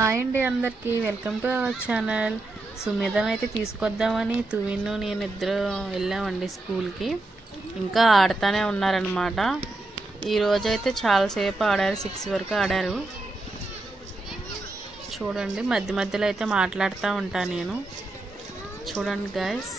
Hi అండి అందరికీ welcome to our channel. సుమేధనైతే తీసుకొద్దామని తువిన్ను నేను ఇద్దరు వెళ్ళామండి స్కూల్కి. ఇంకా ఆడుతూనే ఉన్నారనమాట. ఈరోజైతే చాలాసేపు ఆడారు, 6 వరకు ఆడారు. చూడండి, మధ్య మధ్యలో అయితే మాట్లాడుతూ ఉంటాను నేను. చూడండి గైస్.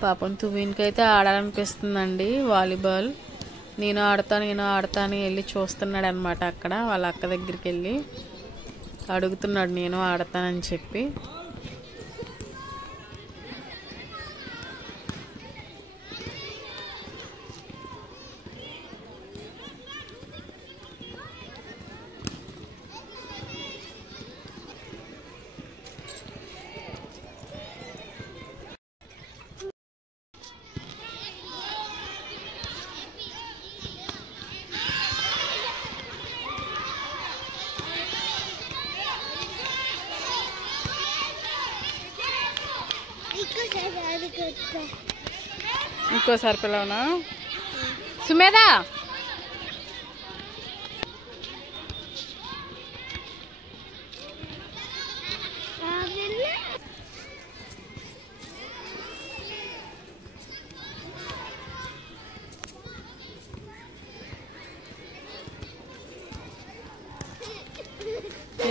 పాపం తువిన్కి అయితే ఆడాలనిపిస్తుందండి వాలీబాల్. నేను ఆడతాను వెళ్ళి చూస్తున్నాడు అనమాట. అక్కడ వాళ్ళ అక్క దగ్గరికి వెళ్ళి అడుగుతున్నాడు నేను ఆడతానని చెప్పి. ఇంకోసారి పిలవనా సుమేధ?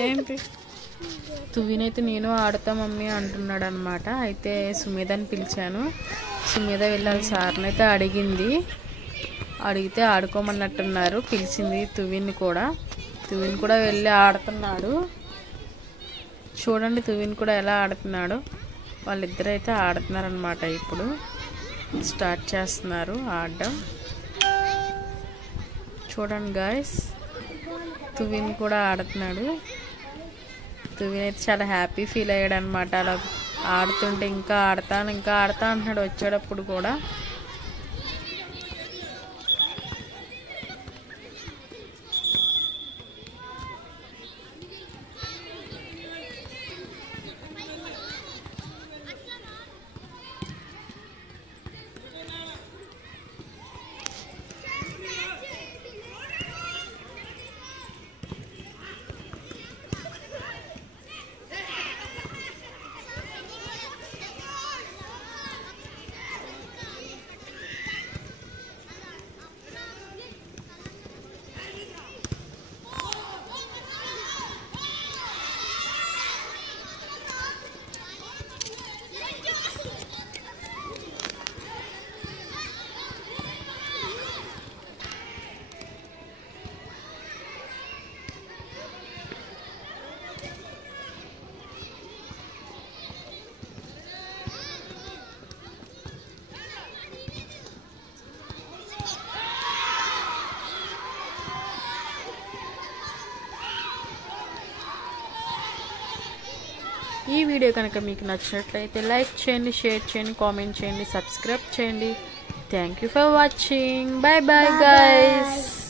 ఏంటి? తువినైతే నేను ఆడతా మమ్మీ అంటున్నాడు అనమాట. అయితే సుమేధని పిలిచాను. సుమేధ వెళ్ళాలి సార్ని అయితే అడిగితే ఆడుకోమన్నట్టున్నారు. పిలిచింది తువిన్ కూడా వెళ్ళి ఆడుతున్నాడు. చూడండి తువిన్ కూడా ఎలా ఆడుతున్నాడు. వాళ్ళిద్దరు అయితే ఆడుతున్నారు అనమాట. ఇప్పుడు స్టార్ట్ చేస్తున్నారు ఆడడం. చూడండి గాయస్, తువిన్ కూడా ఆడుతున్నాడు. తువిన్ అయితే చాలా హ్యాపీ ఫీల్ అయ్యాడు అనమాట. అలా ఆడుతుంటే ఇంకా ఆడతా అంటున్నాడు వచ్చేటప్పుడు కూడా. ఈ వీడియో కనుక మీకు నచ్చినట్లయితే లైక్ చేయండి, షేర్ చేయండి, కామెంట్ చేయండి, సబ్స్క్రైబ్ చేయండి. Thank you for watching. Bye bye guys.